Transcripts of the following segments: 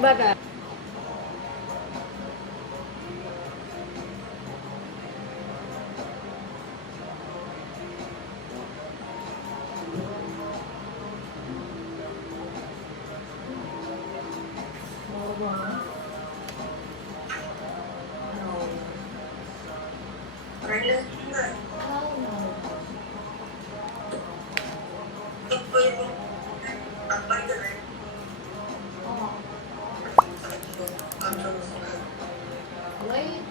But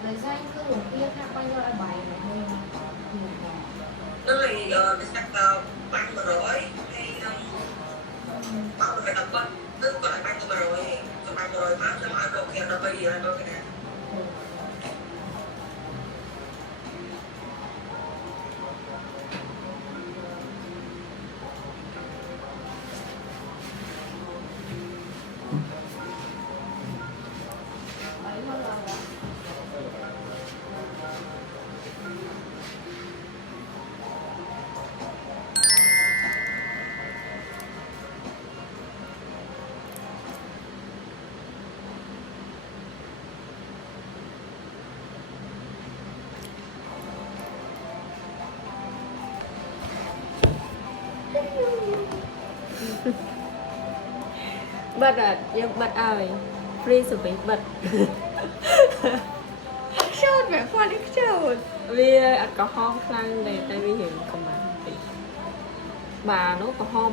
lấy danh cứ luồng kia khác bao nhiêu là bài này thôi mà nó thì chắc băng mà rồi hay băng mà phải tập băng tức còn lại băng mà rồi còn băng mà rồi má sẽ mà đồ kia nó bây giờ nó cái này bật ơi free space bật short แบบฟันอีกshort វាអត់ក៏ហមខ្លាំងដែរតែវារៀងកំបាំងតិចបាទនោះក៏ហម